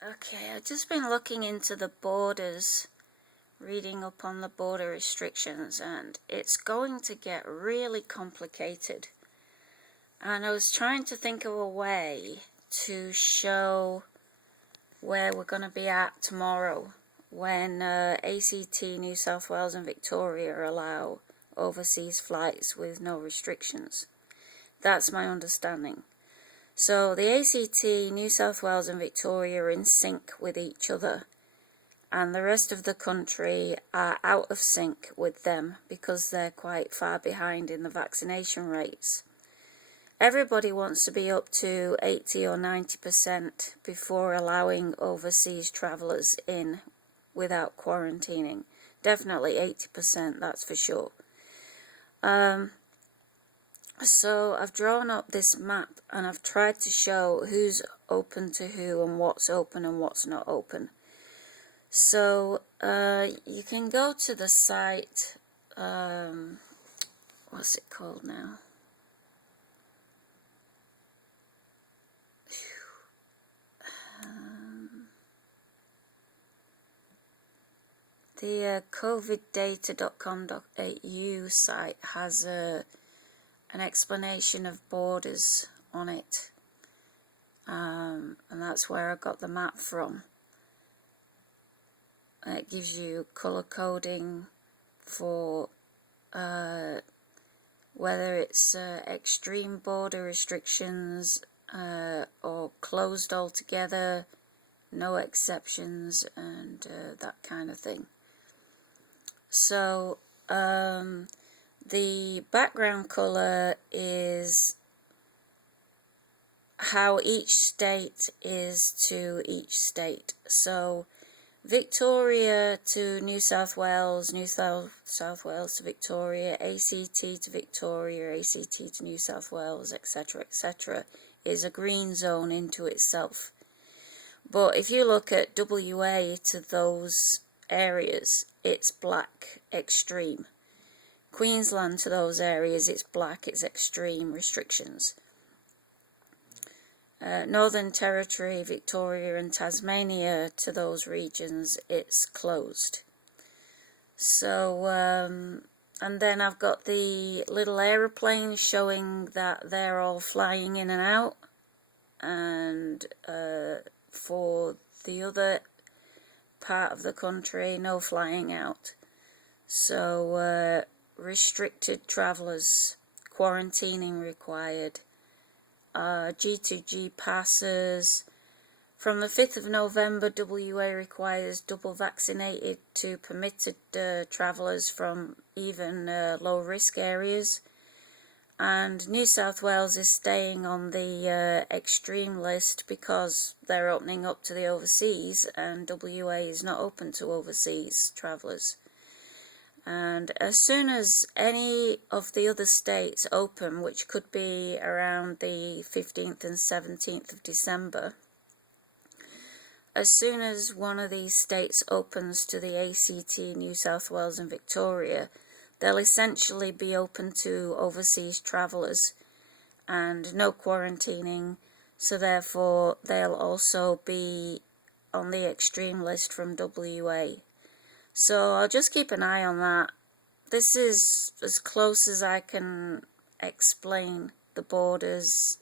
Okay, I've just been looking into the borders, reading up on the border restrictions, and it's going to get really complicated. And I was trying to think of a way to show where we're going to be at tomorrow when ACT, New South Wales and Victoria allow overseas flights with no restrictions. That's my understanding. So the ACT, New South Wales and Victoria are in sync with each other, and the rest of the country are out of sync with them because they're quite far behind in the vaccination rates. Everybody wants to be up to 80 or 90% before allowing overseas travellers in without quarantining. Definitely 80%, that's for sure. So I've drawn up this map and I've tried to show who's open to who and what's open and what's not open. So you can go to the site, what's it called now? The coviddata.com.au site has an explanation of borders on it, and that's where I got the map from. It gives you colour coding for whether it's extreme border restrictions or closed altogether, no exceptions, and that kind of thing. So the background colour is how each state is to each state. So Victoria to New South Wales, New South Wales to Victoria, ACT to Victoria, ACT to New South Wales, etc., etc., is a green zone into itself. But if you look at WA to those areas, it's black, extreme. Queensland to those areas, it's black, it's extreme restrictions. Northern Territory, Victoria and Tasmania to those regions, it's closed. So, and then I've got the little aeroplanes showing that they're all flying in and out, and for the other part of the country, no flying out. So restricted travellers, quarantining required, G2G passes. From the 5th of November, WA requires double vaccinated to permitted travellers from even low risk areas, and New South Wales is staying on the extreme list because they're opening up to the overseas, and WA is not open to overseas travellers. And as soon as any of the other states open, which could be around the 15th and 17th of December, as soon as one of these states opens to the ACT, New South Wales and Victoria, they'll essentially be open to overseas travellers and no quarantining, so therefore they'll also be on the extreme list from WA. So I'll just keep an eye on that. This is as close as I can explain the borders,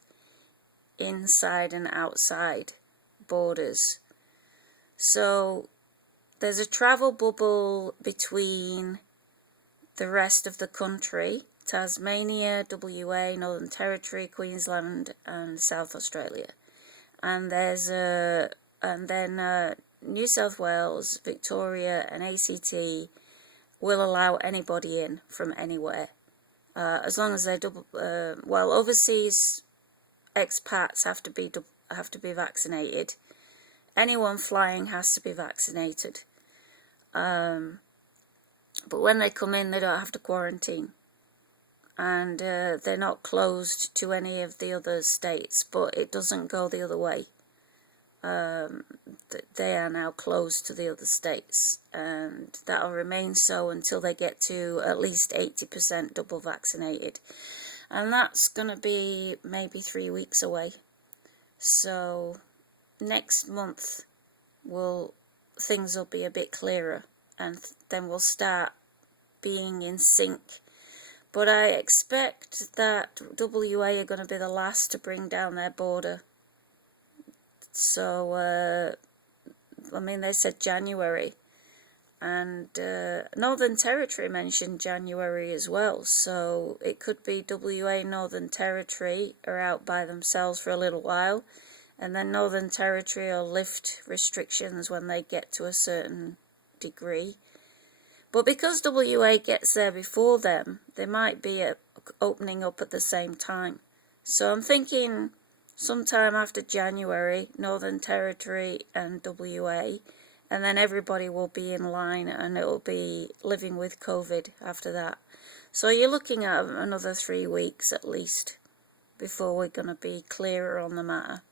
inside and outside borders. So there's a travel bubble between the rest of the country, Tasmania, WA, Northern Territory, Queensland and South Australia. And there's New South Wales, Victoria and ACT will allow anybody in from anywhere, as long as they're overseas expats have to be vaccinated. Anyone flying has to be vaccinated, but when they come in, they don't have to quarantine, and they're not closed to any of the other states. But it doesn't go the other way. They are now closed to the other states, and that'll remain so until they get to at least 80% double vaccinated, and that's going to be maybe 3 weeks away. So next month things will be a bit clearer, and then we'll start being in sync. But I expect that WA are going to be the last to bring down their border. So, I mean, they said January. And Northern Territory mentioned January as well. So it could be WA, Northern Territory are out by themselves for a little while. And then Northern Territory will lift restrictions when they get to a certain degree. But because WA gets there before them, they might be opening up at the same time. So I'm thinking sometime after January, Northern Territory and WA, and then everybody will be in line and it will be living with COVID after that. So you're looking at another 3 weeks at least before we're going to be clearer on the matter.